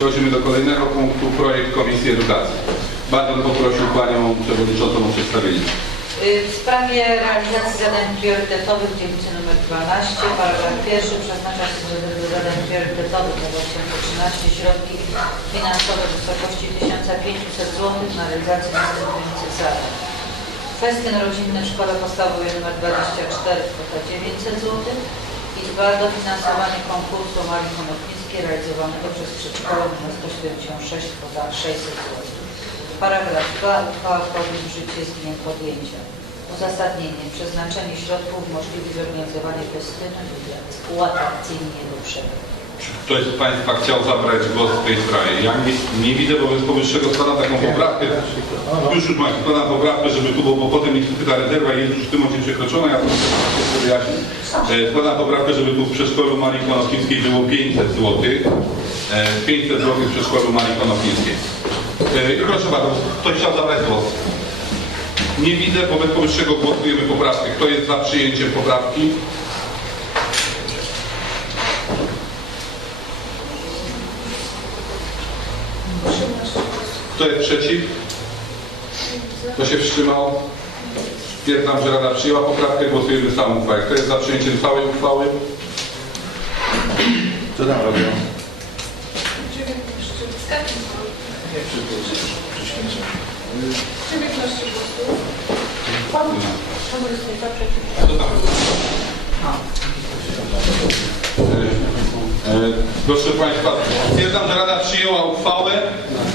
Przechodzimy do kolejnego punktu, projekt Komisji Edukacji. Bardzo poprosił Panią Przewodniczącą o przedstawienie. Y, W sprawie realizacji zadań priorytetowych w dzielnicy nr 12, paragraf pierwszy przeznacza się do zadań priorytetowych na 2013 środki finansowe w wysokości 1500 zł na realizację następujących zadań. Kwestie rodzinne w szkole podstawowej nr 24 kwota 900 zł i dwa dofinansowanie konkursu Marii Konopnickiej realizowanego przez przedszkole nr 176 kwota 600 zł. Paragraf 2. Uchwała wchodzi w życie z dniem podjęcia. Uzasadnienie. Przeznaczenie środków umożliwi zorganizowanie festynu i uatrakcyjnienie do przebiegu. Czy ktoś z Państwa chciał zabrać głos w tej sprawie? Ja nie, nie widzę wobec powyższego składam taką poprawkę. Już już mam składam poprawkę, żeby tu, bo, bo potem niestety ta rezerwa jest już w tym momencie przekroczona. Ja to jeszcze wyjaśnię. E, Składam poprawkę, żeby tu w przedszkolu Marii Konopnickiej było 500 zł. E, 500 zł w przedszkolu Marii Konopnickiej. E, I proszę bardzo, ktoś chciał zabrać głos? Nie widzę, wobec powyższego głosujemy poprawkę. Kto jest za przyjęciem poprawki? Kto jest przeciw? Kto się wstrzymał? Stwierdzam, że Rada przyjęła poprawkę. Głosujemy za całą uchwałę. Kto jest za przyjęciem całej uchwały? Co tam robią? Co tam E, e, Proszę Państwa, stwierdzam, że Rada przyjęła uchwałę.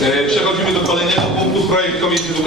E, Przechodzimy do kolejnego punktu. Projekt Komisji Edukacji.